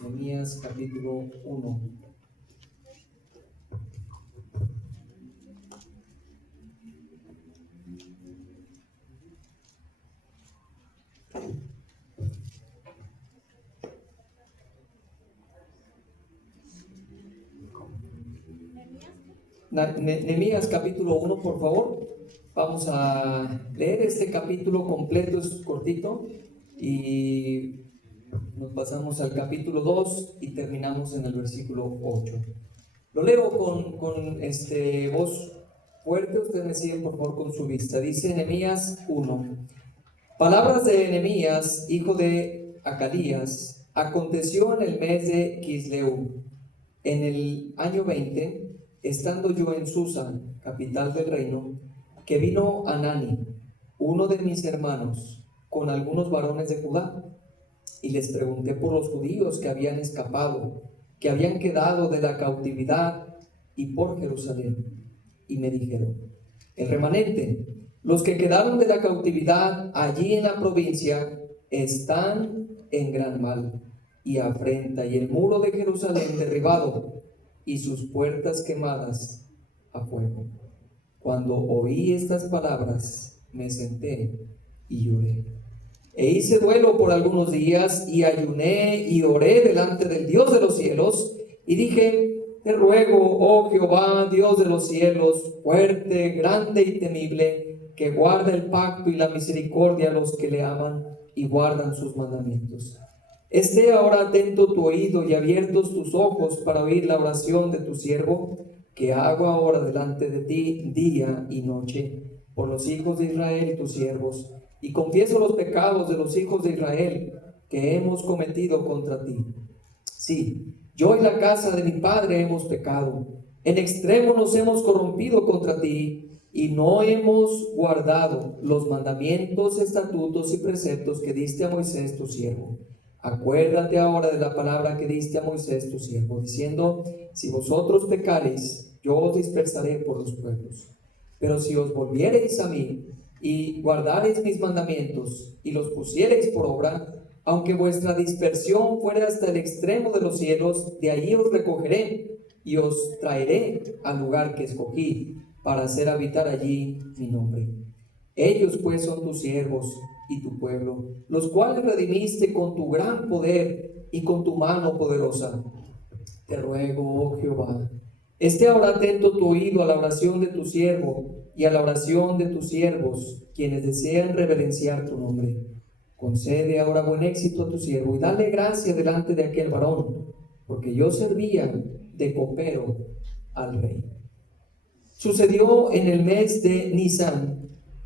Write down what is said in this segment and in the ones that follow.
Nehemías capítulo 1. Nehemías capítulo 1, por favor. Vamos a leer este capítulo completo, es cortito, y nos pasamos al capítulo 2 y terminamos en el versículo 8. Lo leo con voz fuerte, ustedes me siguen por favor con su vista. Dice Nehemías 1. Palabras de Nehemías, hijo de Acalías. Aconteció en el mes de Quisleu, en el año 20, estando yo en Susa, capital del reino, que vino Anani, uno de mis hermanos, con algunos varones de Judá, y les pregunté por los judíos que habían escapado, que habían quedado de la cautividad, y por Jerusalén. Y me dijeron: el remanente, los que quedaron de la cautividad allí en la provincia, están en gran mal y afrenta, y el muro de Jerusalén derribado, y sus puertas quemadas a fuego. Cuando oí estas palabras, me senté y lloré. E hice duelo por algunos días, y ayuné y oré delante del Dios de los cielos, y dije: te ruego, oh Jehová, Dios de los cielos, fuerte, grande y temible, que guarda el pacto y la misericordia a los que le aman y guardan sus mandamientos. Esté ahora atento tu oído y abiertos tus ojos para oír la oración de tu siervo, que hago ahora delante de ti día y noche, por los hijos de Israel, tus siervos, y confieso los pecados de los hijos de Israel que hemos cometido contra ti. Sí, yo y la casa de mi padre hemos pecado. En extremo nos hemos corrompido contra ti, y no hemos guardado los mandamientos, estatutos y preceptos que diste a Moisés tu siervo. Acuérdate ahora de la palabra que diste a Moisés tu siervo, diciendo: si vosotros pecareis, yo os dispersaré por los pueblos. Pero si os volviereis a mí y guardareis mis mandamientos y los pusiereis por obra, aunque vuestra dispersión fuera hasta el extremo de los cielos, de allí os recogeré y os traeré al lugar que escogí para hacer habitar allí mi nombre. Ellos pues son tus siervos y tu pueblo, los cuales redimiste con tu gran poder y con tu mano poderosa. Te ruego, oh Jehová, esté ahora atento tu oído a la oración de tu siervo y a la oración de tus siervos, quienes desean reverenciar tu nombre. Concede ahora buen éxito a tu siervo y dale gracia delante de aquel varón, porque yo servía de copero al rey. Sucedió en el mes de Nisán,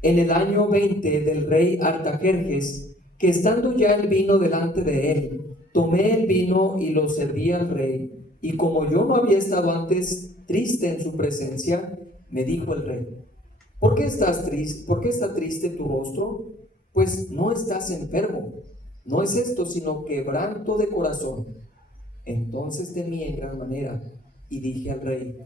en el año 20 del rey Artajerjes, que estando ya el vino delante de él, tomé el vino y lo serví al rey. Y como yo no había estado antes triste en su presencia, me dijo el rey: ¿por qué estás triste? ¿Por qué está triste tu rostro? Pues no estás enfermo, no es esto sino quebranto de corazón. Entonces temí en gran manera y dije al rey: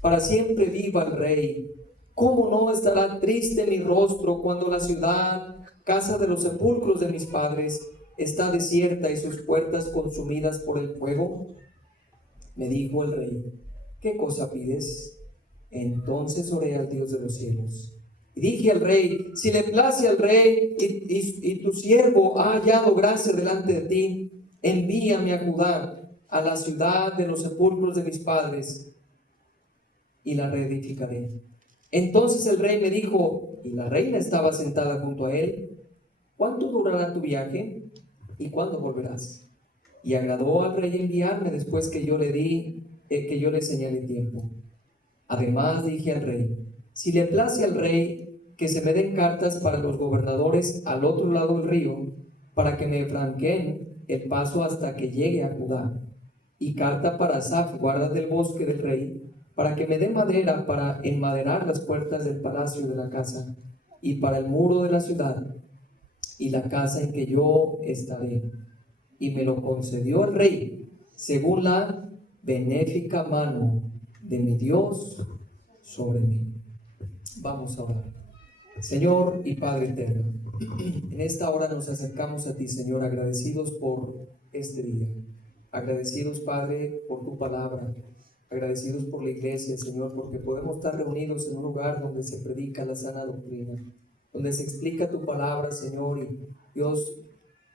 para siempre viva el rey. ¿Cómo no estará triste mi rostro cuando la ciudad, casa de los sepulcros de mis padres, está desierta y sus puertas consumidas por el fuego? Me dijo el rey: ¿qué cosa pides? Entonces oré al Dios de los cielos y dije al rey: si le place al rey y tu siervo ha hallado gracia delante de ti, envíame a Judá, a la ciudad de los sepulcros de mis padres, y la reedificaré. Entonces el rey me dijo, y la reina estaba sentada junto a él: ¿cuánto durará tu viaje y cuándo volverás? Y agradó al rey enviarme después que yo le señalé tiempo. Además dije al rey: si le place al rey, que se me den cartas para los gobernadores al otro lado del río, para que me franqueen el paso hasta que llegue a Judá, y carta para Asaf, guarda del bosque del rey, para que me dé madera para enmaderar las puertas del palacio de la casa, y para el muro de la ciudad, y la casa en que yo estaré. Y me lo concedió el rey, según la benéfica mano de mi Dios sobre mí. Vamos a orar. Señor y Padre eterno, en esta hora nos acercamos a ti, Señor, agradecidos por este día, Agradecidos, Padre, por tu palabra. Agradecidos por la iglesia, Señor, porque podemos estar reunidos en un lugar donde se predica la sana doctrina, donde se explica tu palabra, Señor. Y Dios,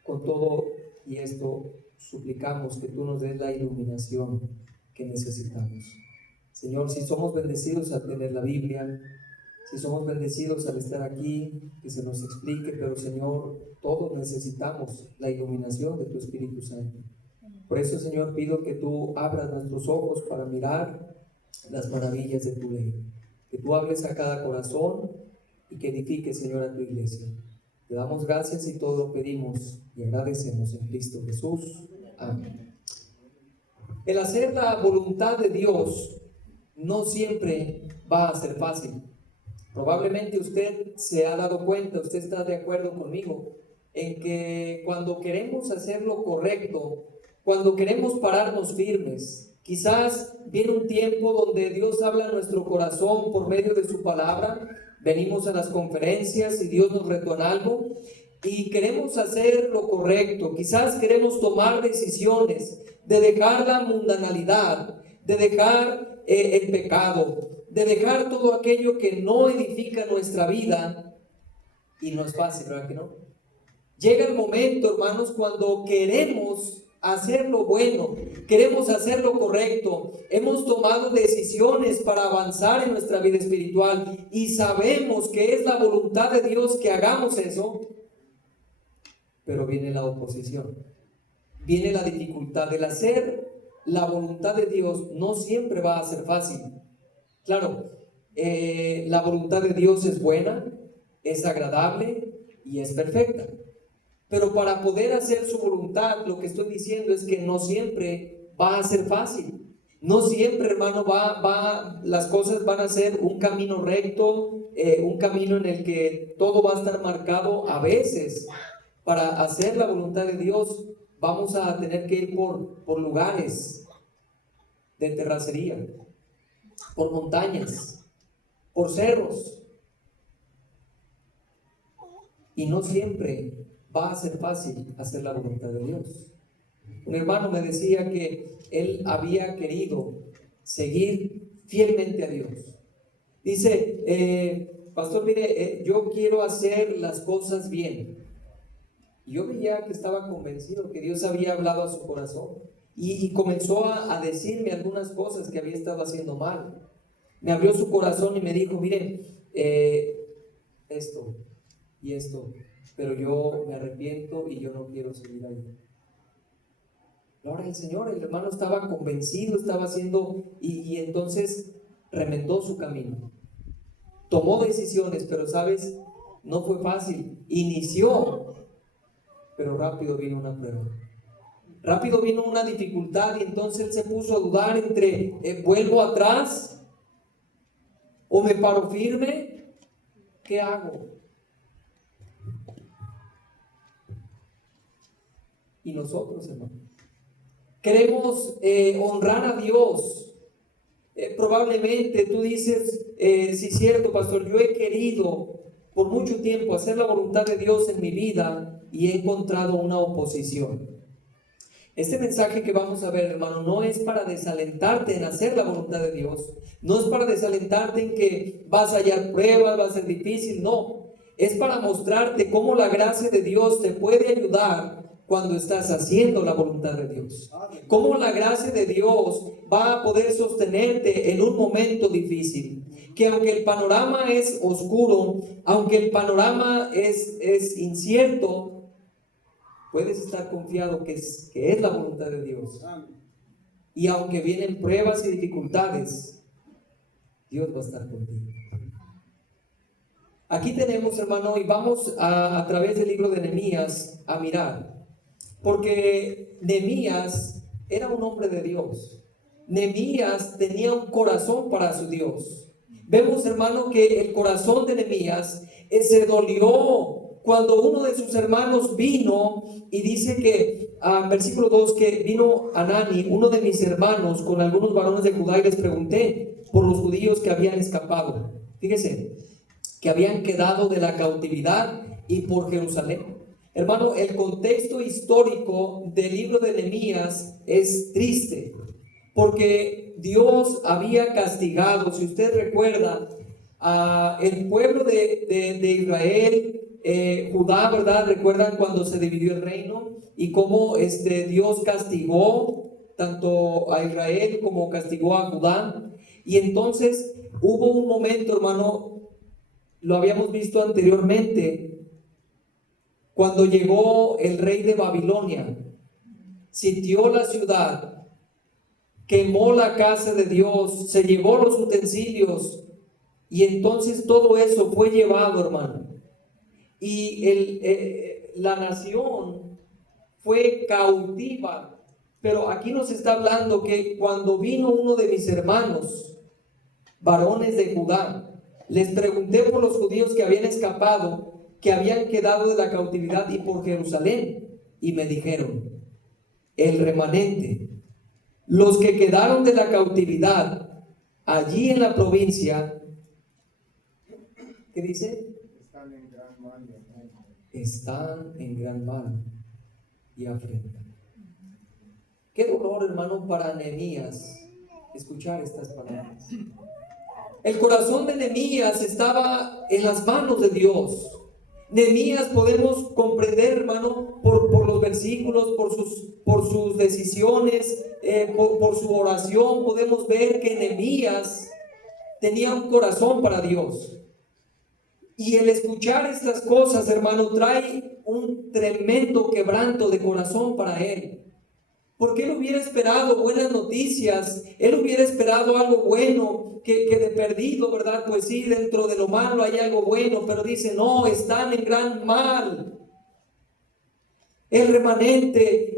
con todo y esto, suplicamos que tú nos des la iluminación que necesitamos. Señor, si somos bendecidos al tener la Biblia, si somos bendecidos al estar aquí, que se nos explique, pero Señor, todos necesitamos la iluminación de tu Espíritu Santo. Por eso, Señor, pido que tú abras nuestros ojos para mirar las maravillas de tu ley, que tú hables a cada corazón y que edifiques, Señor, a tu iglesia. Te damos gracias y todo lo pedimos y agradecemos en Cristo Jesús. Amén. El hacer la voluntad de Dios no siempre va a ser fácil. Probablemente usted se ha dado cuenta, usted está de acuerdo conmigo, en que cuando queremos hacer lo correcto, cuando queremos pararnos firmes, quizás viene un tiempo donde Dios habla a nuestro corazón por medio de su palabra, venimos a las conferencias y Dios nos retoma algo y queremos hacer lo correcto, quizás queremos tomar decisiones de dejar la mundanalidad, de dejar el pecado, de dejar todo aquello que no edifica nuestra vida, y no es fácil, ¿verdad que no? Llega el momento, hermanos, cuando queremos hacer lo bueno, queremos hacer lo correcto, hemos tomado decisiones para avanzar en nuestra vida espiritual y sabemos que es la voluntad de Dios que hagamos eso, pero viene la oposición, viene la dificultad. Del hacer la voluntad de Dios no siempre va a ser fácil. Claro, la voluntad de Dios es buena, es agradable y es perfecta. Pero para poder hacer su voluntad, lo que estoy diciendo es que no siempre va a ser fácil. No siempre, hermano, las cosas van a ser un camino recto, un camino en el que todo va a estar marcado. A veces, para hacer la voluntad de Dios, vamos a tener que ir por lugares de terracería, por montañas, por cerros. Y no siempre va a ser fácil hacer la voluntad de Dios. Un hermano me decía que él había querido seguir fielmente a Dios. Dice, pastor, mire, yo quiero hacer las cosas bien. Y yo veía que estaba convencido que Dios había hablado a su corazón. Y comenzó a decirme algunas cosas que había estado haciendo mal. Me abrió su corazón y me dijo, mire, esto y esto, pero yo me arrepiento y yo no quiero seguir ahí. Gloria al Señor, el hermano estaba convencido, estaba haciendo, y entonces remendó su camino. Tomó decisiones, pero sabes, no fue fácil. Inició, pero rápido vino una prueba. Rápido vino una dificultad y entonces él se puso a dudar entre, ¿vuelvo atrás? ¿O me paro firme? ¿Qué hago? Y nosotros, hermano, queremos honrar a Dios. Probablemente tú dices, sí es cierto, pastor, yo he querido por mucho tiempo hacer la voluntad de Dios en mi vida y he encontrado una oposición. Este mensaje que vamos a ver, hermano, no es para desalentarte en hacer la voluntad de Dios, no es para desalentarte en que vas a hallar pruebas, va a ser difícil, no, es para mostrarte cómo la gracia de Dios te puede ayudar cuando estás haciendo la voluntad de Dios. Cómo la gracia de Dios va a poder sostenerte en un momento difícil. Que aunque el panorama es oscuro, aunque el panorama es incierto, puedes estar confiado que es la voluntad de Dios. Y aunque vienen pruebas y dificultades, Dios va a estar contigo. Aquí tenemos, hermano, y vamos a través del libro de Nehemías a mirar. Porque Nehemías era un hombre de Dios. Nehemías tenía un corazón para su Dios. Vemos, hermano, que el corazón de Nehemías se dolió cuando uno de sus hermanos vino y dice que, versículo 2, que vino Hanani, uno de mis hermanos, con algunos varones de Judá, y les pregunté por los judíos que habían escapado. Fíjese, que habían quedado de la cautividad y por Jerusalén. Hermano, el contexto histórico del libro de Nehemías es triste, porque Dios había castigado, si usted recuerda, a el pueblo de Israel, Judá, ¿verdad? ¿Recuerdan cuando se dividió el reino y cómo Dios castigó tanto a Israel como castigó a Judá? Y entonces hubo un momento, hermano, lo habíamos visto anteriormente, cuando llegó el rey de Babilonia, sitió la ciudad, quemó la casa de Dios, se llevó los utensilios, y entonces todo eso fue llevado, hermano. Y la nación fue cautiva. Pero aquí nos está hablando que cuando vino uno de mis hermanos, varones de Judá, les pregunté por los judíos que habían escapado, que habían quedado de la cautividad y por Jerusalén, y me dijeron: el remanente, los que quedaron de la cautividad allí en la provincia, ¿qué dice? Están en gran mal y afrenta. Están en gran mal y afrenta. Qué dolor, hermano, para Nehemías escuchar estas palabras. El corazón de Nehemías estaba en las manos de Dios. Nehemías podemos comprender, hermano, por los versículos, por sus decisiones, por su oración, podemos ver que Nehemías tenía un corazón para Dios. Y el escuchar estas cosas, hermano, trae un tremendo quebranto de corazón para él. Porque él hubiera esperado buenas noticias, él hubiera esperado algo bueno, que de perdido, ¿verdad? Pues sí, dentro de lo malo hay algo bueno, pero dice: no, están en gran mal. El remanente,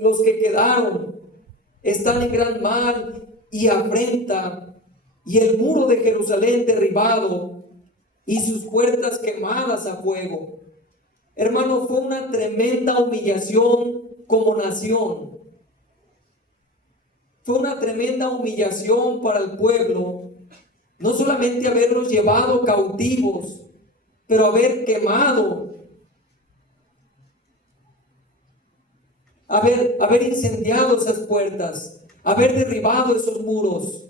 los que quedaron, están en gran mal y afrenta, y el muro de Jerusalén derribado, y sus puertas quemadas a fuego. Hermano, fue una tremenda humillación como nación. Fue una tremenda humillación para el pueblo, no solamente haberlos llevado cautivos, pero haber quemado, haber incendiado esas puertas, haber derribado esos muros.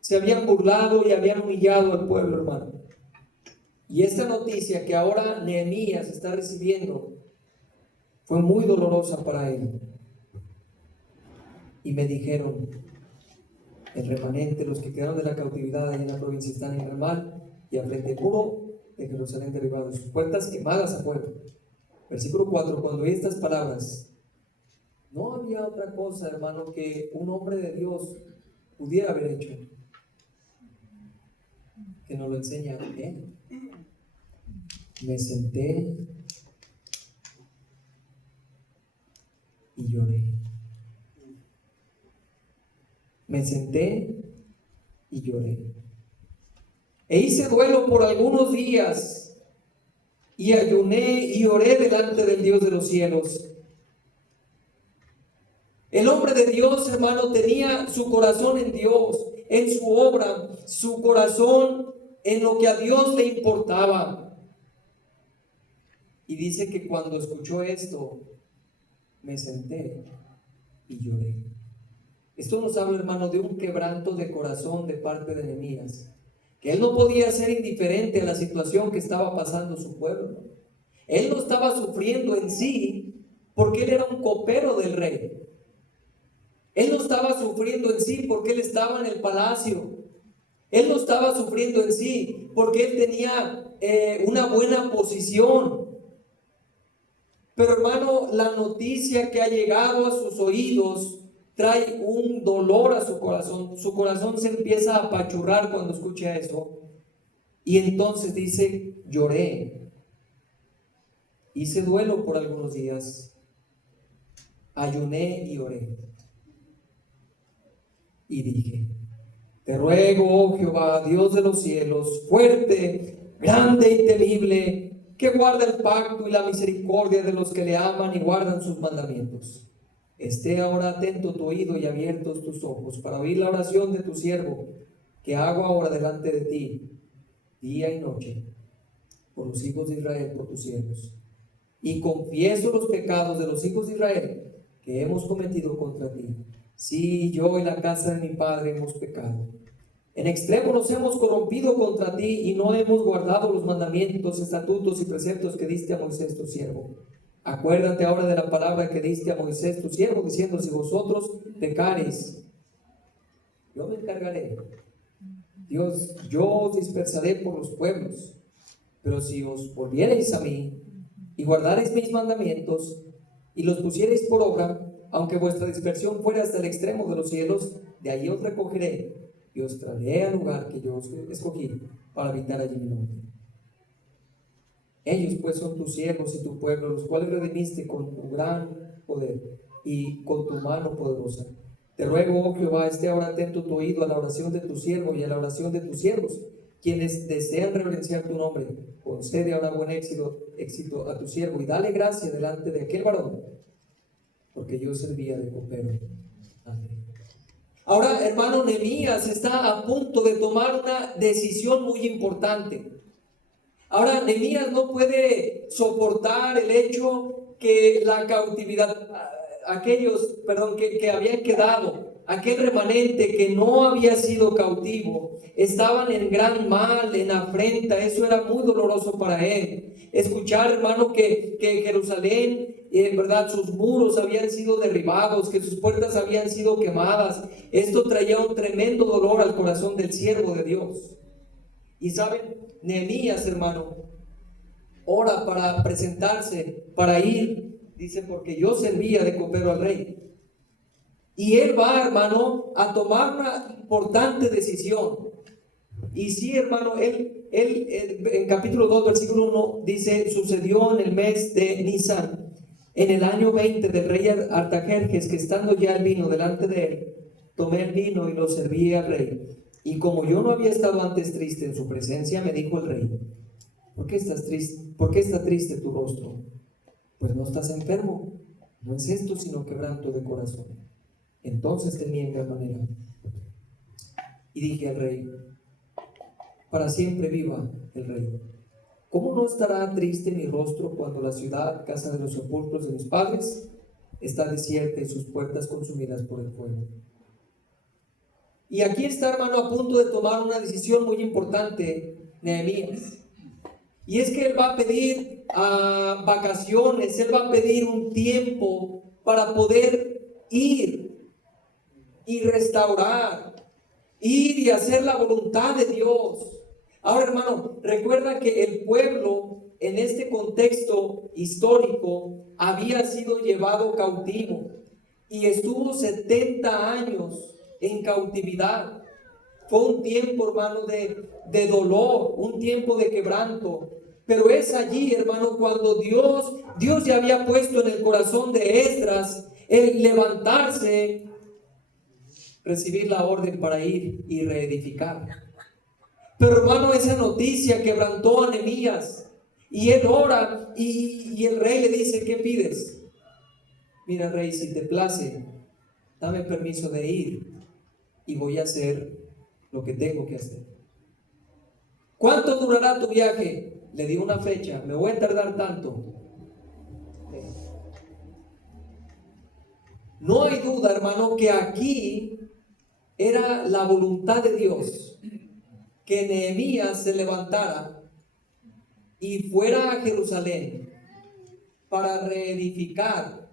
Se habían burlado y habían humillado al pueblo, hermano. Y esta noticia que ahora Nehemías está recibiendo fue muy dolorosa para él. Y me dijeron: el remanente, los que quedaron de la cautividad allá en la provincia, están en el mal y al frente puro de Jerusalén derribado, sus puertas quemadas a fuego. Versículo 4: cuando oí estas palabras, no había otra cosa, hermano, que un hombre de Dios pudiera haber hecho, que nos lo enseña él. Me senté y lloré. Me senté y lloré. E hice duelo por algunos días, y ayuné y oré delante del Dios de los cielos. El hombre de Dios, hermano, tenía su corazón en Dios, en su obra, su corazón en lo que a Dios le importaba. Y dice que cuando escuchó esto, me senté y lloré. Esto nos habla, hermano, de un quebranto de corazón de parte de Nehemías, que él no podía ser indiferente a la situación que estaba pasando su pueblo. Él no estaba sufriendo en sí porque él era un copero del rey. Él no estaba sufriendo en sí porque él estaba en el palacio. Él no estaba sufriendo en sí porque él tenía una buena posición. Pero, hermano, la noticia que ha llegado a sus oídos trae un dolor a su corazón. Su corazón se empieza a apachurrar cuando escucha eso. Y entonces dice: lloré, hice duelo por algunos días, ayuné y oré. Y dije: te ruego, oh Jehová, Dios de los cielos, fuerte, grande y temible, que guarda el pacto y la misericordia de los que le aman y guardan sus mandamientos. Esté ahora atento tu oído y abiertos tus ojos para oír la oración de tu siervo, que hago ahora delante de ti, día y noche, por los hijos de Israel, por tus siervos. y confieso los pecados de los hijos de Israel que hemos cometido contra ti. Sí, yo y la casa de mi padre hemos pecado. En extremo nos hemos corrompido contra ti y no hemos guardado los mandamientos, estatutos y preceptos que diste a Moisés tu siervo. Acuérdate ahora de la palabra que diste a Moisés tu siervo, diciendo: si vosotros pecareis, yo me encargaré. Dios, yo os dispersaré por los pueblos, pero si os volviereis a mí y guardareis mis mandamientos y los pusiereis por obra, aunque vuestra dispersión fuera hasta el extremo de los cielos, de allí os recogeré y os traeré al lugar que yo os escogí para habitar allí mi nombre. Ellos pues son tus siervos y tu pueblo, los cuales redimiste con tu gran poder y con tu mano poderosa. Te ruego, oh Jehová, esté ahora atento tu oído a la oración de tu siervo y a la oración de tus siervos, quienes desean reverenciar tu nombre. Concede ahora buen éxito a tu siervo y dale gracia delante de aquel varón, porque yo servía de copero. Amén. Ahora, hermano, Nehemías está a punto de tomar una decisión muy importante. Ahora, Nehemías no puede soportar el hecho que la cautividad, que habían quedado, aquel remanente que no había sido cautivo, estaban en gran mal, en afrenta. Eso era muy doloroso para él. Escuchar, hermano, que Jerusalén, en verdad, sus muros habían sido derribados, que sus puertas habían sido quemadas. Esto traía un tremendo dolor al corazón del siervo de Dios. Y saben, Nehemías, hermano, ora para presentarse, para ir, dice, porque yo servía de copero al rey. Y él va, hermano, a tomar una importante decisión. Y sí, hermano, él en capítulo 2, versículo 1, dice: sucedió en el mes de Nisan, en el año 20 del rey Artajerjes, que estando ya el vino delante de él, tomé el vino y lo serví al rey. Y como yo no había estado antes triste en su presencia, me dijo el rey: ¿por qué estás triste? ¿Por qué está triste tu rostro? Pues no estás enfermo, no es esto sino quebranto de corazón. Entonces temí en gran manera y dije al rey: para siempre viva el rey. ¿Cómo no estará triste mi rostro cuando la ciudad, casa de los sepulcros de mis padres, está desierta y sus puertas consumidas por el fuego? Y aquí está, hermano, a punto de tomar una decisión muy importante, Nehemías. Y es que él va a pedir vacaciones, él va a pedir un tiempo para poder ir y restaurar, ir y hacer la voluntad de Dios. Ahora, hermano, recuerda que el pueblo en este contexto histórico había sido llevado cautivo y estuvo 70 años en cautividad. Fue un tiempo, hermano, de dolor, un tiempo de quebranto. Pero es allí, hermano, cuando Dios ya había puesto en el corazón de Esdras el levantarse, recibir la orden para ir y reedificar. Pero, hermano, esa noticia quebrantó a Nehemías. Y él ora y el rey le dice: ¿qué pides? Mira, rey, si te place, dame permiso de ir y voy a hacer lo que tengo que hacer. ¿Cuánto durará tu viaje? Le di una fecha, me voy a tardar tanto. No hay duda, hermano, que aquí era la voluntad de Dios que Nehemías se levantara y fuera a Jerusalén para reedificar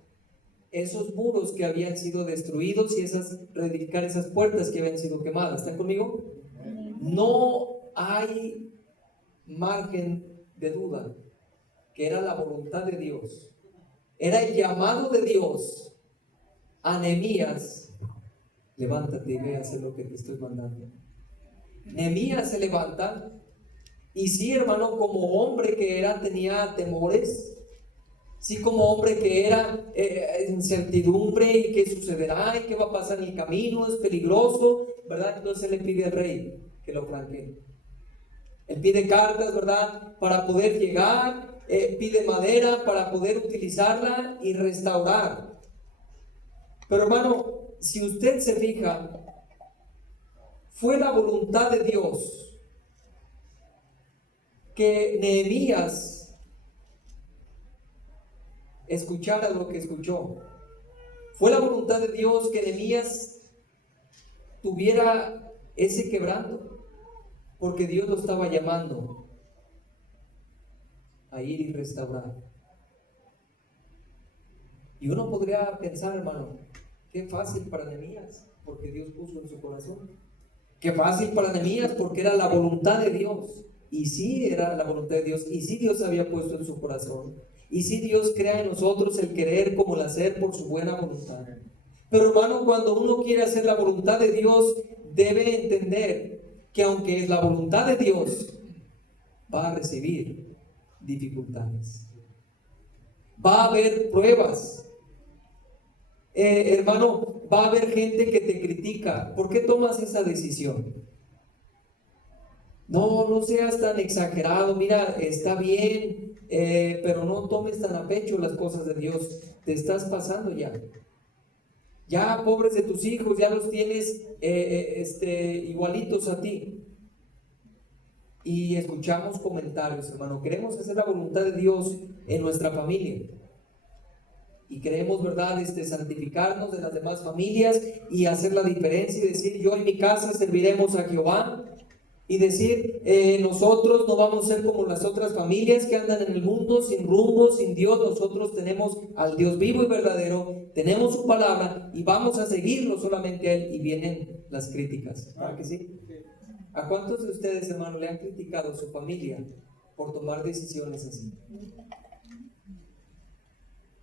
esos muros que habían sido destruidos y reedificar esas puertas que habían sido quemadas. ¿Están conmigo? No hay margen de duda que era la voluntad de Dios, era el llamado de Dios a Nehemías: levántate y ve a hacer lo que te estoy mandando. Nehemías se levanta y sí, hermano, como hombre que era, tenía temores. Sí, como hombre que era, incertidumbre, y qué sucederá, y qué va a pasar en el camino, es peligroso, ¿verdad? Entonces le pide al rey que lo franquee. Él pide cartas, ¿verdad?, para poder llegar, pide madera para poder utilizarla y restaurar. Pero, hermano, si usted se fija, fue la voluntad de Dios que Nehemías escuchara lo que escuchó. Fue la voluntad de Dios que Nehemías tuviera ese quebranto, porque Dios lo estaba llamando a ir y restaurar. Y uno podría pensar, hermano, qué fácil para Nehemías, porque Dios puso en su corazón. Qué fácil para Nehemías, porque era la voluntad de Dios. Y sí era la voluntad de Dios, y sí Dios había puesto en su corazón. Y sí Dios crea en nosotros el querer como el hacer por su buena voluntad. Pero hermano, cuando uno quiere hacer la voluntad de Dios, debe entender que aunque es la voluntad de Dios, va a recibir dificultades. Va a haber pruebas. Hermano, va a haber gente que te critica. ¿Por qué tomas esa decisión? No seas tan exagerado. Mira, está bien, pero no tomes tan a pecho las cosas de Dios. Te estás pasando ya. Ya, pobres de tus hijos, ya los tienes igualitos a ti. Y escuchamos comentarios, hermano. Queremos hacer la voluntad de Dios en nuestra familia. Y queremos, ¿verdad?, santificarnos de las demás familias y hacer la diferencia y decir, yo en mi casa serviremos a Jehová. Y decir, nosotros no vamos a ser como las otras familias que andan en el mundo sin rumbo, sin Dios. Nosotros tenemos al Dios vivo y verdadero, tenemos su palabra y vamos a seguirlo solamente a Él. Y vienen las críticas, ¿verdad que sí? ¿A cuántos de ustedes, hermano, le han criticado a su familia por tomar decisiones así?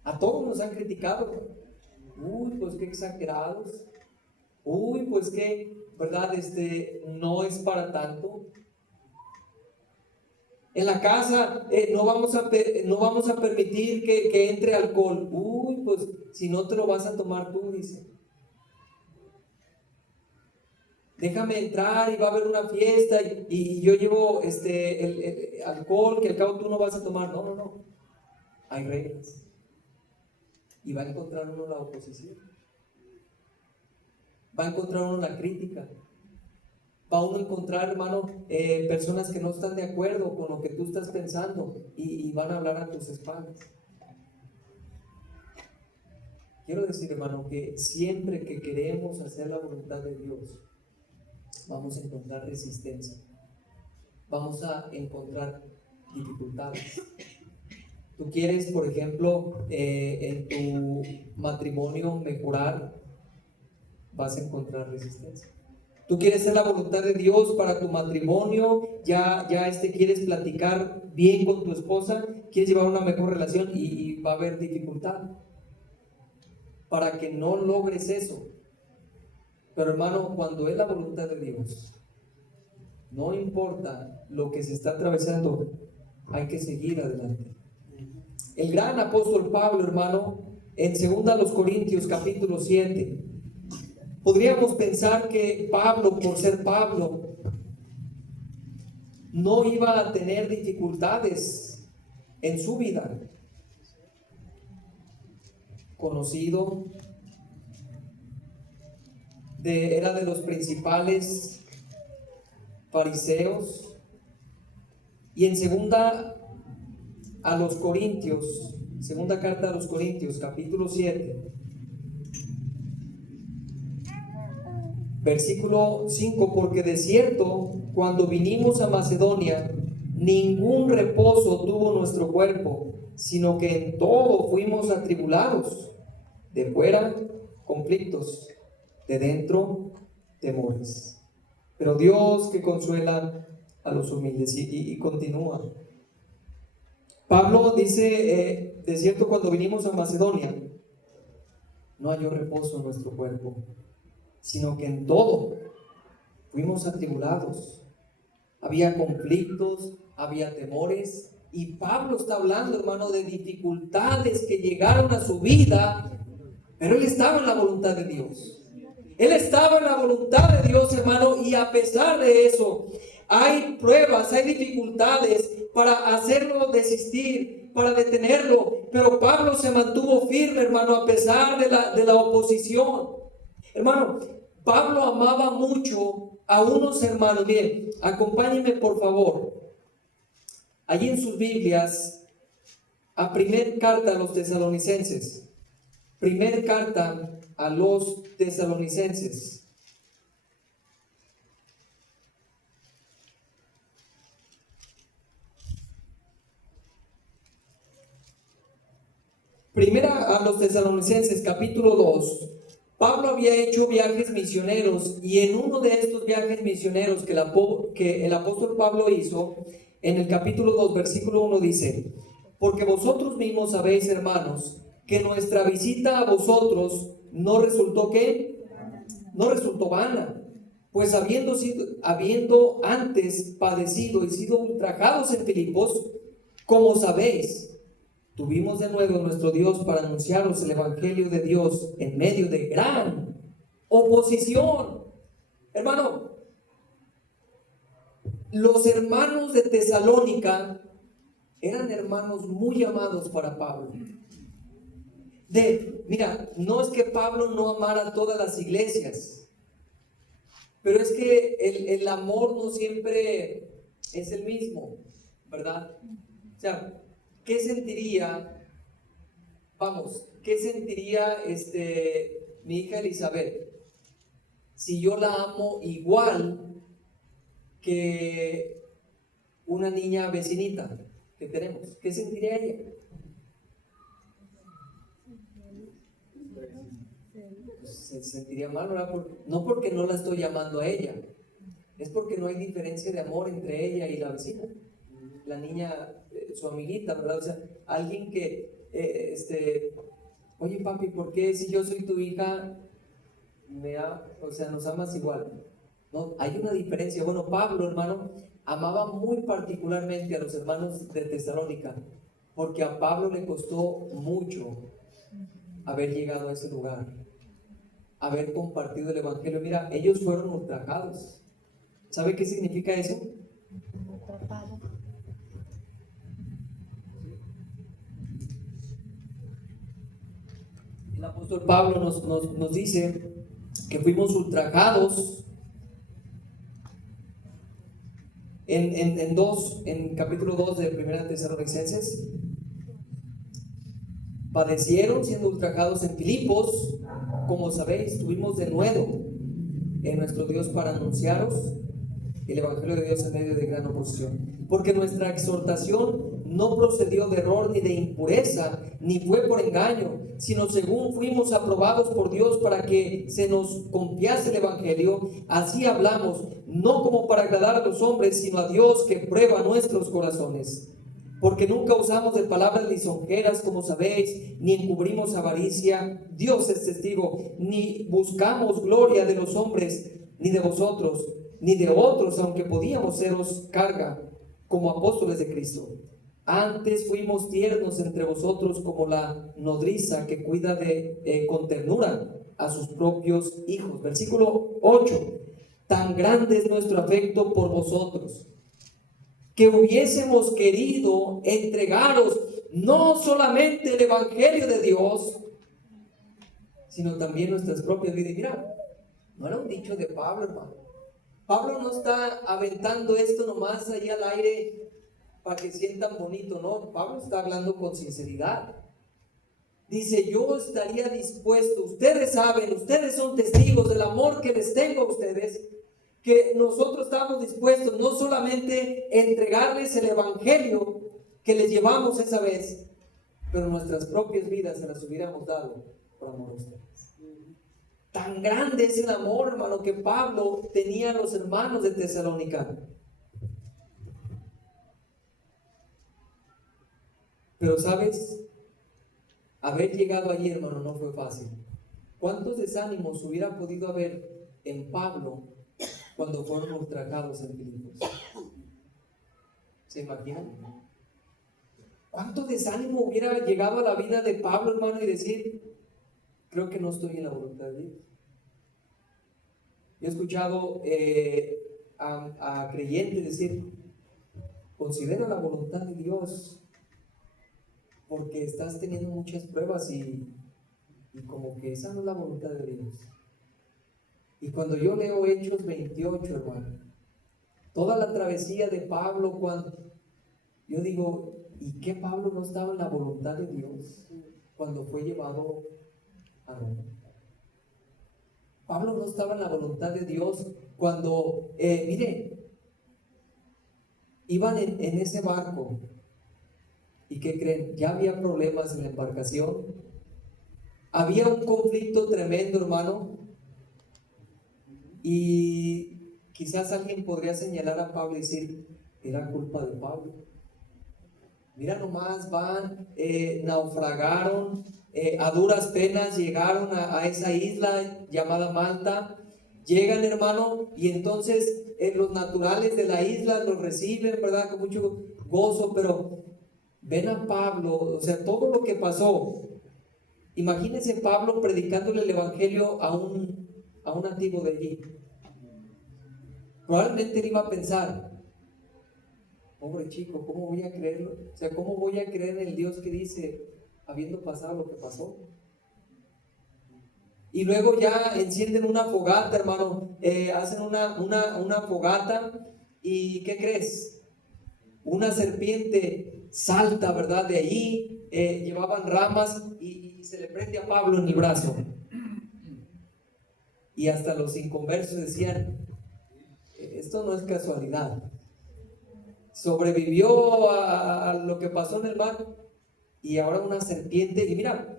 A todos nos han criticado. Uy, pues qué exagerados. Uy, pues qué, ¿verdad? No es para tanto. En la casa no vamos a permitir que entre alcohol. Uy, pues si no te lo vas a tomar tú, dice. Déjame entrar y va a haber una fiesta y yo llevo el alcohol que al cabo tú no vas a tomar. No. Hay reglas. Y va a encontrar uno la oposición. Va a encontrar uno la crítica. Va uno a encontrar, hermano, personas que no están de acuerdo con lo que tú estás pensando y van a hablar a tus espaldas. Quiero decir, hermano, que siempre que queremos hacer la voluntad de Dios, vamos a encontrar resistencia. Vamos a encontrar dificultades. Tú quieres, por ejemplo, en tu matrimonio mejorar, vas a encontrar resistencia. Tú quieres hacer la voluntad de Dios para tu matrimonio, ya quieres platicar bien con tu esposa, quieres llevar una mejor relación y va a haber dificultad para que no logres eso. Pero hermano, cuando es la voluntad de Dios, no importa lo que se está atravesando, hay que seguir adelante. El gran apóstol Pablo, hermano, en 2 Corintios capítulo 7, podríamos pensar que Pablo, por ser Pablo, no iba a tener dificultades en su vida. Conocido, era de los principales fariseos. Y en segunda carta a los Corintios, capítulo 7, versículo 5, porque de cierto, cuando vinimos a Macedonia, ningún reposo tuvo nuestro cuerpo, sino que en todo fuimos atribulados, de fuera conflictos, de dentro temores. Pero Dios que consuela a los humildes. Y continúa. Pablo dice, de cierto, cuando vinimos a Macedonia, no halló reposo en nuestro cuerpo, sino que en todo fuimos atribulados. Había conflictos, había temores, y Pablo está hablando, hermano, de dificultades que llegaron a su vida, pero él estaba en la voluntad de Dios. Él estaba en la voluntad de Dios, hermano, y a pesar de eso, hay pruebas, hay dificultades para hacerlo desistir, para detenerlo, pero Pablo se mantuvo firme, hermano, a pesar de la oposición. Hermano, Pablo amaba mucho a unos hermanos. Miren, acompáñenme por favor. Allí en sus Biblias a primer carta a los tesalonicenses. Primer carta a los tesalonicenses. Primera a los tesalonicenses, capítulo 2. Pablo había hecho viajes misioneros y en uno de estos viajes misioneros que el apóstol Pablo hizo, en el capítulo 2, versículo 1 dice: porque vosotros mismos sabéis, hermanos, que nuestra visita a vosotros no resultó ¿qué? No resultó vana, pues habiendo antes padecido y sido ultrajados en Filipos, como sabéis, tuvimos de nuevo nuestro Dios para anunciaros el Evangelio de Dios en medio de gran oposición. Hermano, los hermanos de Tesalónica eran hermanos muy amados para Pablo. Mira, no es que Pablo no amara a todas las iglesias, pero es que el amor no siempre es el mismo, ¿verdad? O sea, ¿qué sentiría mi hija Elizabeth si yo la amo igual que una niña vecinita que tenemos? ¿Qué sentiría ella? Se sentiría mal, ¿verdad? No porque no la estoy llamando a ella, es porque no hay diferencia de amor entre ella y la vecina, la niña, su amiguita, ¿verdad? O sea, alguien que, oye papi, ¿por qué si yo soy tu hija, nos amas igual? No, hay una diferencia. Bueno, Pablo, hermano, amaba muy particularmente a los hermanos de Tesalónica, porque a Pablo le costó mucho haber llegado a ese lugar, haber compartido el evangelio. Mira, ellos fueron ultrajados. ¿Sabe qué significa eso? El apóstol Pablo nos dice que fuimos ultrajados en capítulo 2 de Primera Tesalonicenses. Padecieron siendo ultrajados en Filipos, como sabéis, tuvimos de nuevo en nuestro Dios para anunciaros el Evangelio de Dios en medio de gran oposición. Porque nuestra exhortación no procedió de error ni de impureza, ni fue por engaño, sino según fuimos aprobados por Dios para que se nos confiase el Evangelio, así hablamos, no como para agradar a los hombres, sino a Dios que prueba nuestros corazones. Porque nunca usamos de palabras lisonjeras, como sabéis, ni encubrimos avaricia, Dios es testigo, ni buscamos gloria de los hombres, ni de vosotros, ni de otros, aunque podíamos seros carga como apóstoles de Cristo. Antes fuimos tiernos entre vosotros como la nodriza que cuida con ternura a sus propios hijos. Versículo 8. Tan grande es nuestro afecto por vosotros, que hubiésemos querido entregaros no solamente el Evangelio de Dios, sino también nuestras propias vidas. Mira, no era un dicho de Pablo, hermano. Pablo no está aventando esto nomás ahí al aire para que sientan bonito, no. Pablo está hablando con sinceridad. Dice, yo estaría dispuesto, ustedes saben, ustedes son testigos del amor que les tengo a ustedes, que nosotros estamos dispuestos no solamente a entregarles el evangelio que les llevamos esa vez, pero nuestras propias vidas se las hubiéramos dado por amor a ustedes. Tan grande es el amor, hermano, que Pablo tenía a los hermanos de Tesalónica. Pero sabes, haber llegado allí, hermano, no fue fácil. ¿Cuántos desánimos hubiera podido haber en Pablo cuando fueron ultrajados en Filipos? ¿Se imaginan? ¿Cuánto desánimo hubiera llegado a la vida de Pablo, hermano, y decir, creo que no estoy en la voluntad de Dios? Yo he escuchado a creyentes decir, considera la voluntad de Dios, porque estás teniendo muchas pruebas y como que esa no es la voluntad de Dios. Y cuando yo leo Hechos 28, hermano, toda la travesía de Pablo, cuando yo digo, ¿Y qué Pablo no estaba en la voluntad de Dios cuando fue llevado a Roma? Pablo no estaba en la voluntad de Dios cuando, mire, iban en ese barco. ¿Y qué creen? Ya había problemas en la embarcación. Había un conflicto tremendo, hermano. Y quizás alguien podría señalar a Pablo y decir, era culpa de Pablo. Mira nomás, van, naufragaron, a duras penas llegaron a esa isla llamada Malta. Llegan, hermano, y entonces los naturales de la isla los reciben, ¿verdad? Con mucho gozo, pero ven a Pablo, o sea, todo lo que pasó. Imagínense Pablo predicándole el evangelio a un nativo de allí. Probablemente él iba a pensar, pobre chico, ¿cómo voy a creerlo? O sea, ¿cómo voy a creer en el Dios que dice, habiendo pasado lo que pasó? Y luego ya encienden una fogata, hermano, hacen una fogata, y ¿qué crees? Una serpiente salta, ¿verdad? De allí, llevaban ramas y se le prende a Pablo en el brazo. Y hasta los inconversos decían, esto no es casualidad. Sobrevivió a lo que pasó en el mar y ahora una serpiente. Y mira,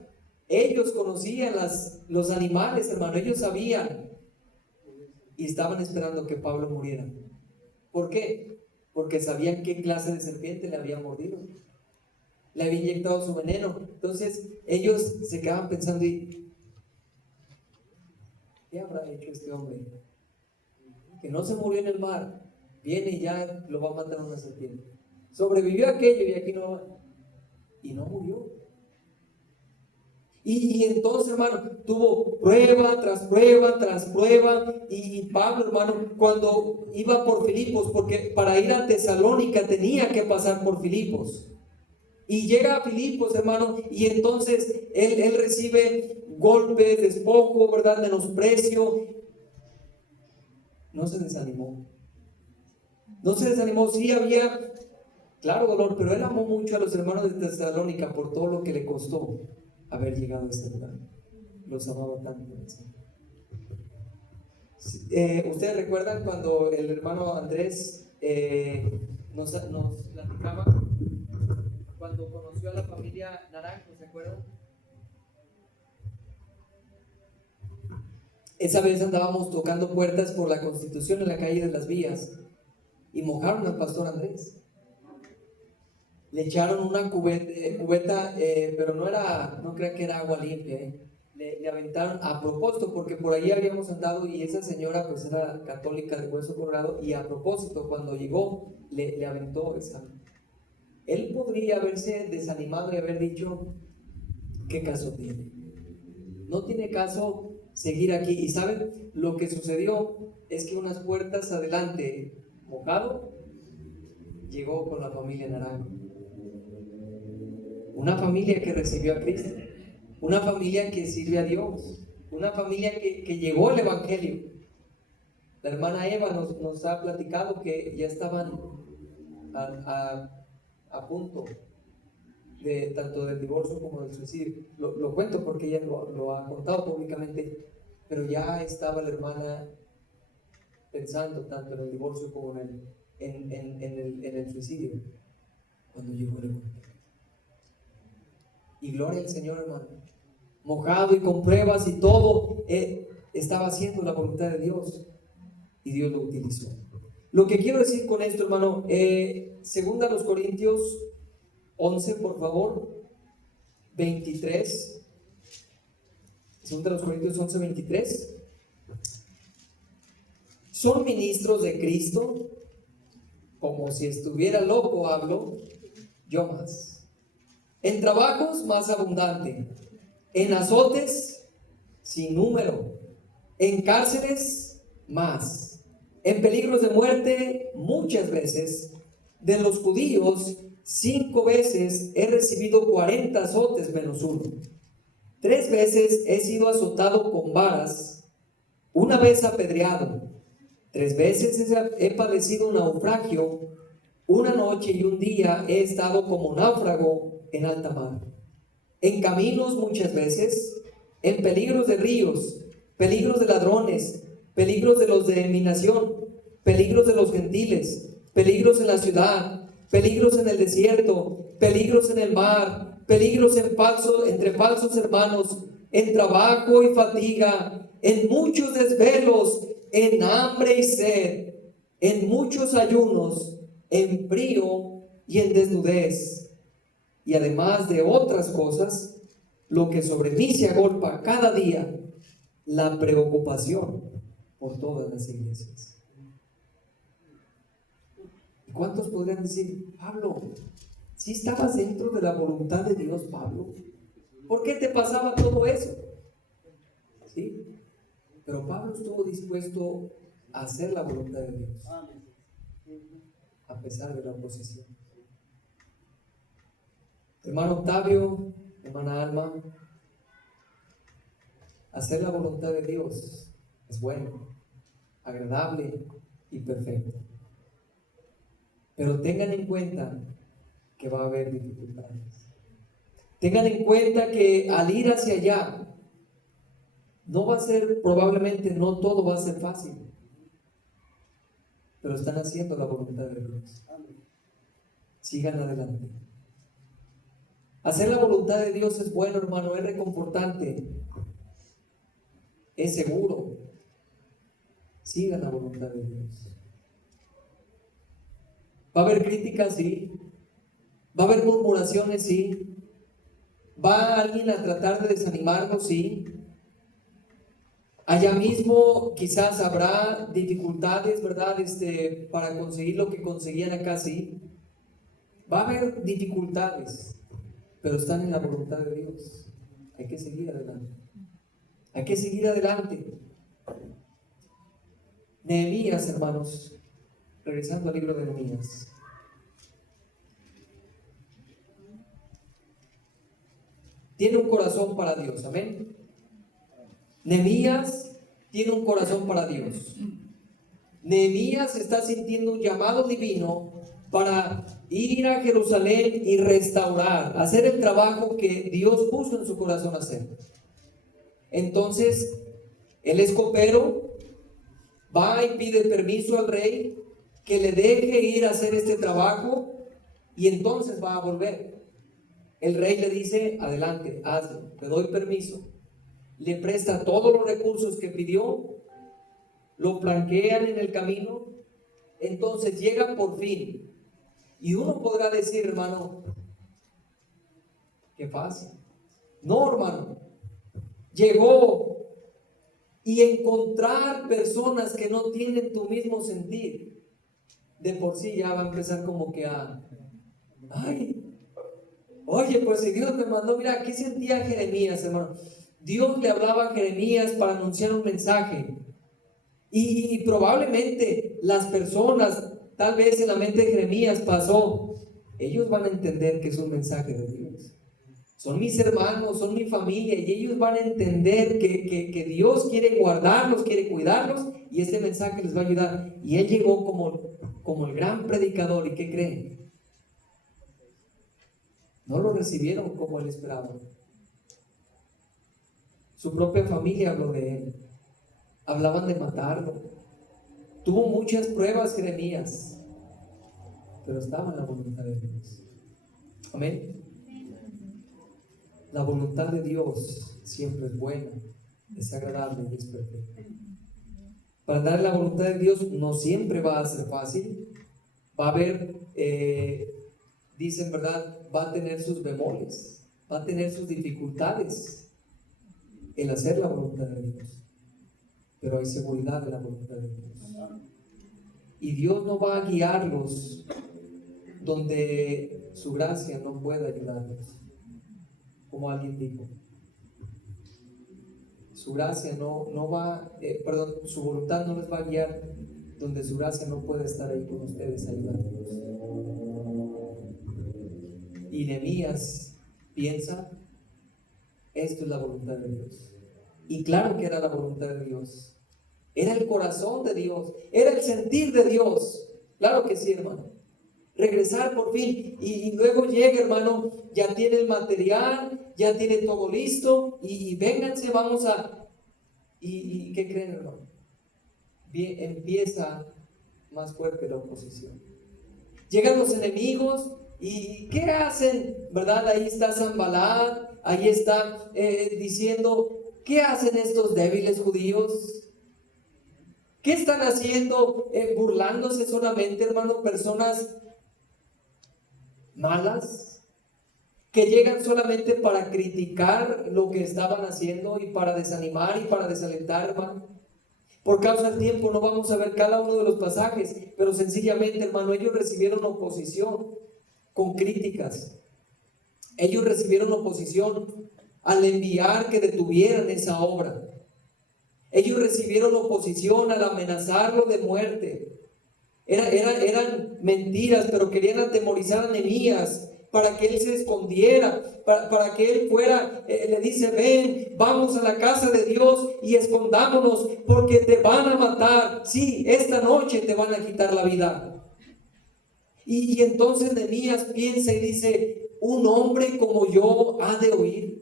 ellos conocían los animales, hermano, ellos sabían y estaban esperando que Pablo muriera. ¿Por qué? Porque sabían qué clase de serpiente le había mordido, le había inyectado su veneno. Entonces ellos se quedaban pensando, ¿y qué habrá hecho este hombre? Que no se murió en el mar, viene y ya lo va a matar una serpiente. Sobrevivió a aquello y aquí no, y no murió. Y entonces, hermano, tuvo prueba tras prueba tras prueba. Y Pablo, hermano, cuando iba por Filipos, porque para ir a Tesalónica tenía que pasar por Filipos, y llega a Filipos, hermano, y entonces él recibe golpes, despojo, ¿verdad? Menosprecio. No se desanimó. No se desanimó. Sí había, claro, dolor, pero él amó mucho a los hermanos de Tesalónica por todo lo que le costó haber llegado a este lugar. Los amaba tanto. ¿Ustedes recuerdan cuando el hermano Andrés nos platicaba cuando conoció a la familia Naranjo? ¿Se acuerdan? Esa vez andábamos tocando puertas por la Constitución en la calle de las Vías y mojaron al pastor Andrés. Le echaron una cubeta, pero no crean que era agua limpia. Le aventaron a propósito, porque por ahí habíamos andado y esa señora pues era católica de hueso colorado, y a propósito cuando llegó le aventó esa. Él podría haberse desanimado y haber dicho, ¿qué caso tiene? No tiene caso seguir aquí. Y ¿saben? Lo que sucedió es que unas puertas adelante, mojado, llegó con la familia Naranjo. Una familia que recibió a Cristo, una familia que sirve a Dios, una familia que llegó al Evangelio. La hermana Eva nos ha platicado que ya estaban a punto de tanto del divorcio como del suicidio. Lo cuento porque ella lo ha contado públicamente, pero ya estaba la hermana pensando tanto en el divorcio como en el suicidio cuando llegó el Evangelio. Y gloria al Señor, hermano, mojado y con pruebas y todo, estaba haciendo la voluntad de Dios y Dios lo utilizó. Lo que quiero decir con esto, hermano, segunda a los Corintios 11, por favor, 23. Segunda a los Corintios 11, 23. Son ministros de Cristo, como si estuviera loco hablo, yo más. En trabajos más abundante, en azotes sin número, en cárceles más, en peligros de muerte muchas veces. De los judíos 5 veces he recibido 40 azotes menos uno. 3 veces he sido azotado con varas, 1 vez apedreado, 3 veces he padecido naufragio, una noche y un día he estado como náufrago en alta mar, en caminos muchas veces, en peligros de ríos, peligros de ladrones, peligros de los de mi nación, peligros de los gentiles, peligros en la ciudad, peligros en el desierto, peligros en el mar, peligros entre falsos hermanos, en trabajo y fatiga, en muchos desvelos, en hambre y sed, en muchos ayunos, en frío y en desnudez. Y además de otras cosas, lo que sobre mí se agolpa cada día, la preocupación por todas las iglesias. ¿Y cuántos podrían decir, Pablo, si estabas dentro de la voluntad de Dios, Pablo? ¿Por qué te pasaba todo eso? ¿Sí? Pero Pablo estuvo dispuesto a hacer la voluntad de Dios, a pesar de la oposición. Hermano Octavio, hermana Alma, hacer la voluntad de Dios es bueno, agradable y perfecto. Pero tengan en cuenta que va a haber dificultades. Tengan en cuenta que al ir hacia allá, no va a ser, probablemente no todo va a ser fácil, pero están haciendo la voluntad de Dios. Sigan adelante. Hacer la voluntad de Dios es bueno, hermano, es reconfortante, es seguro. Sigan la voluntad de Dios. Va a haber críticas, sí. Va a haber murmuraciones, sí. Va alguien a tratar de desanimarnos, sí. Allá mismo quizás habrá dificultades, ¿verdad? Para conseguir lo que conseguían acá, sí. Va a haber dificultades, pero están en la voluntad de Dios. Hay que seguir adelante. Hay que seguir adelante. Nehemías, hermanos, regresando al libro de Nehemías. Tiene un corazón para Dios, amén. Nehemías tiene un corazón para Dios. Nehemías está sintiendo un llamado divino para ir a Jerusalén y restaurar, hacer el trabajo que Dios puso en su corazón hacer. Entonces, el escopero va y pide permiso al rey que le deje ir a hacer este trabajo y entonces va a volver. El rey le dice, adelante, hazlo, te doy permiso. Le presta todos los recursos que pidió, lo flanquean en el camino, entonces llega por fin. Y uno podrá decir, hermano, qué fácil. No, hermano, llegó y encontrar personas que no tienen tu mismo sentir, de por sí ya va a empezar como que oye, pues si Dios me mandó, mira, ¿qué sentía Jeremías, hermano? Dios le hablaba a Jeremías para anunciar un mensaje. Y probablemente las personas, tal vez en la mente de Jeremías pasó, ellos van a entender que es un mensaje de Dios. Son mis hermanos, son mi familia, y ellos van a entender que Dios quiere guardarlos, quiere cuidarlos, y este mensaje les va a ayudar. Y él llegó como el gran predicador, ¿y qué creen? No lo recibieron como él esperaba. Su propia familia habló de él. Hablaban de matarlo. Tuvo muchas pruebas Jeremías, pero estaba en la voluntad de Dios. Amén. La voluntad de Dios siempre es buena, es agradable y es perfecta. Para andar en la voluntad de Dios no siempre va a ser fácil. Va a haber, dicen, ¿verdad? Va a tener sus bemoles, va a tener sus dificultades el hacer la voluntad de Dios. Pero hay seguridad en la voluntad de Dios. Y Dios no va a guiarlos donde su gracia no pueda ayudarlos. Como alguien dijo, su gracia no va, su voluntad no les va a guiar donde su gracia no puede estar ahí con ustedes ayudándolos. Y Nehemías piensa, esto es la voluntad de Dios. Y claro que era la voluntad de Dios. Era el corazón de Dios, era el sentir de Dios. Claro que sí, hermano. regresar por fin. Y luego llega, hermano, ya tiene el material, ya tiene todo listo, y vénganse, vamos a... ¿Y qué creen, hermano? Bien, empieza más fuerte la oposición. Llegan los enemigos, ¿y qué hacen? ¿Verdad? Ahí está Sanballat, ahí está diciendo, ¿qué hacen estos débiles judíos? ¿Qué están haciendo? Burlándose solamente, hermano, personas malas que llegan solamente para criticar lo que estaban haciendo y para desanimar y para desalentar, hermano. Por causa del tiempo no vamos a ver cada uno de los pasajes, pero sencillamente, hermano, ellos recibieron oposición con críticas. Ellos recibieron oposición al enviar que detuvieran esa obra. Ellos recibieron oposición al amenazarlo de muerte. Eran mentiras, pero querían atemorizar a Nehemías para que él se escondiera, para que él fuera, le dice, ven, vamos a la casa de Dios y escondámonos porque te van a matar. Sí, esta noche te van a quitar la vida. Y entonces Nehemías piensa y dice, un hombre como yo ha de huir.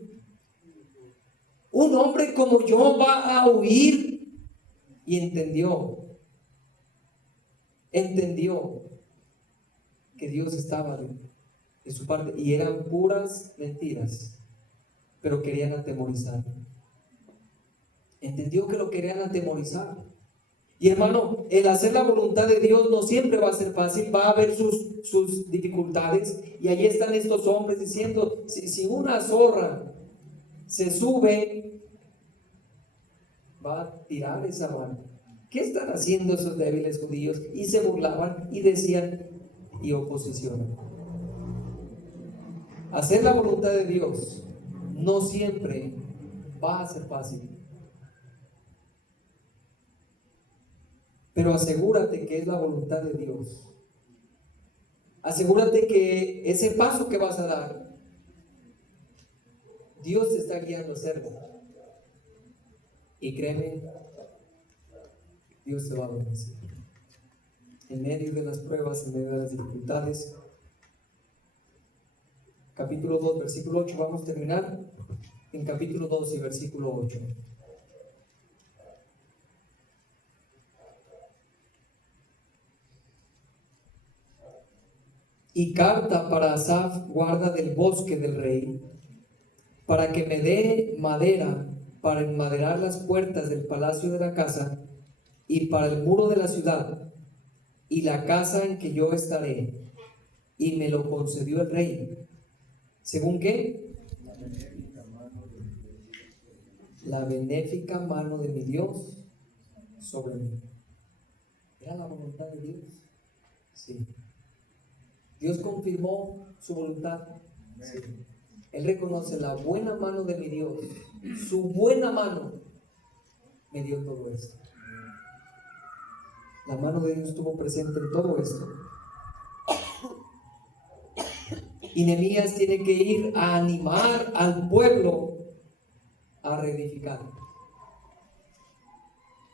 Un hombre como yo va a huir. Y entendió que Dios estaba de su parte y eran puras mentiras, pero querían atemorizar. Entendió que lo querían atemorizar. Y hermano, el hacer la voluntad de Dios no siempre va a ser fácil, va a haber sus dificultades. Y ahí están estos hombres diciendo, si una zorra se sube, va a tirar esa mano. ¿Qué están haciendo esos débiles judíos? Y se burlaban y decían, y oposición. Hacer la voluntad de Dios no siempre va a ser fácil. Pero asegúrate que es la voluntad de Dios. Asegúrate que ese paso que vas a dar, Dios te está guiando a hacerlo. Y créeme, Dios te va a bendecir. En medio de las pruebas, en medio de las dificultades. Capítulo 2, versículo 8, vamos a terminar en capítulo 2 y versículo 8. Y carta para Asaf, guarda del bosque del rey, para que me dé madera para enmaderar las puertas del palacio de la casa y para el muro de la ciudad y la casa en que yo estaré. Y me lo concedió el rey. ¿Según qué? La benéfica mano de mi Dios sobre mí. ¿Era la voluntad de Dios? Sí. Dios confirmó su voluntad. Sí. Él reconoce la buena mano de mi Dios. Su buena mano me dio todo esto. La mano de Dios estuvo presente en todo esto. Y Nehemías tiene que ir a animar al pueblo a reedificar.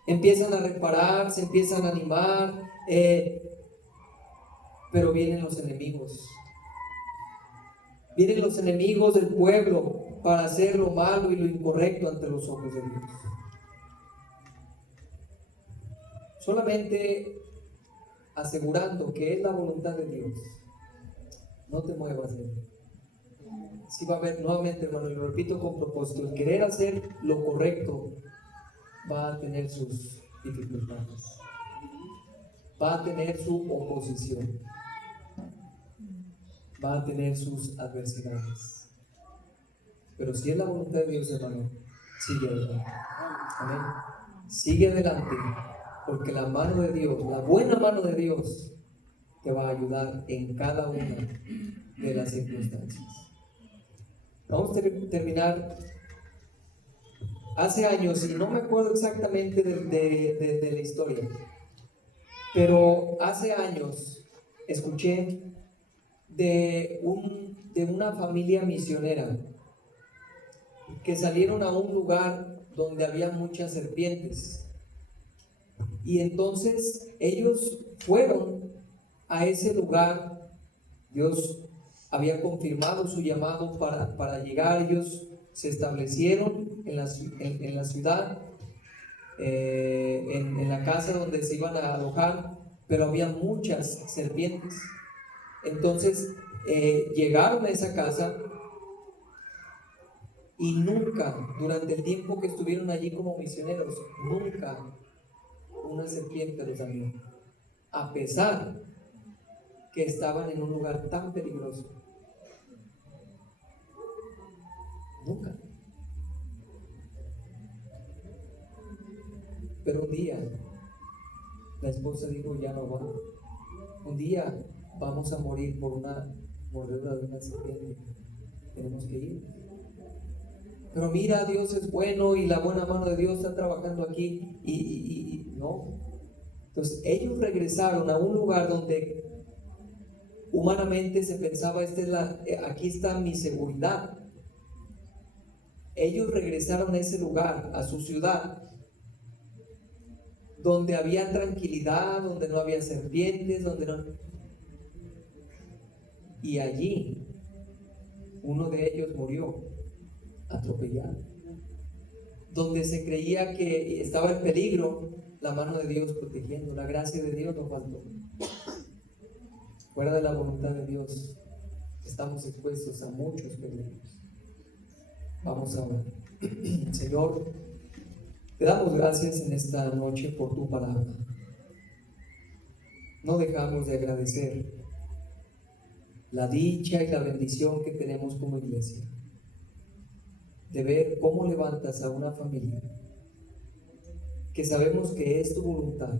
Empiezan a reparar, se empiezan a animar, pero vienen los enemigos. Vienen los enemigos del pueblo para hacer lo malo y lo incorrecto ante los ojos de Dios. Solamente asegurando que es la voluntad de Dios, no te muevas de él. Sí va a haber, nuevamente, hermano, y lo repito con propósito, el querer hacer lo correcto va a tener sus dificultades, va a tener su oposición, va a tener sus adversidades. Pero si es la voluntad de Dios, hermano, sigue adelante. Amén. Sigue adelante, porque la mano de Dios, la buena mano de Dios, te va a ayudar en cada una de las circunstancias. Vamos a terminar. Hace años, y no me acuerdo exactamente de la historia, pero hace años escuché de una familia misionera que salieron a un lugar donde había muchas serpientes. Y entonces ellos fueron a ese lugar Dios había confirmado su llamado para llegar. Ellos se establecieron en la ciudad, en la casa donde se iban a alojar, pero había muchas serpientes. Entonces llegaron a esa casa y nunca, durante el tiempo que estuvieron allí como misioneros, nunca una serpiente los dañó, a pesar que estaban en un lugar tan peligroso. Nunca. Pero un día la esposa dijo: ya no va. Un día vamos a morir por una mordedura de una serpiente. Tenemos que ir. Pero mira, Dios es bueno y la buena mano de Dios está trabajando aquí. Y no. Entonces ellos regresaron a un lugar donde humanamente se pensaba: aquí está mi seguridad. Ellos regresaron a ese lugar, a su ciudad, donde había tranquilidad, donde no había serpientes, y allí uno de ellos murió atropellado. Donde se creía que estaba en peligro, la mano de Dios protegiendo, la gracia de Dios no faltó. Fuera de la voluntad de Dios estamos expuestos a muchos peligros. Vamos a orar. Señor, te damos gracias en esta noche por tu palabra. No dejamos de agradecer la dicha y la bendición que tenemos como iglesia, de ver cómo levantas a una familia que sabemos que es tu voluntad,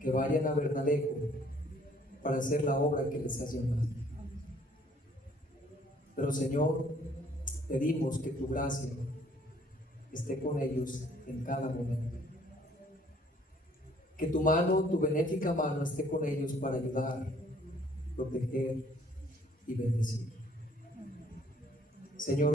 que vayan a Bernalejo para hacer la obra que les has llamado. Pero Señor, pedimos que tu gracia esté con ellos en cada momento. Que tu mano, tu benéfica mano, esté con ellos para ayudar, proteger y bendecir. Señor,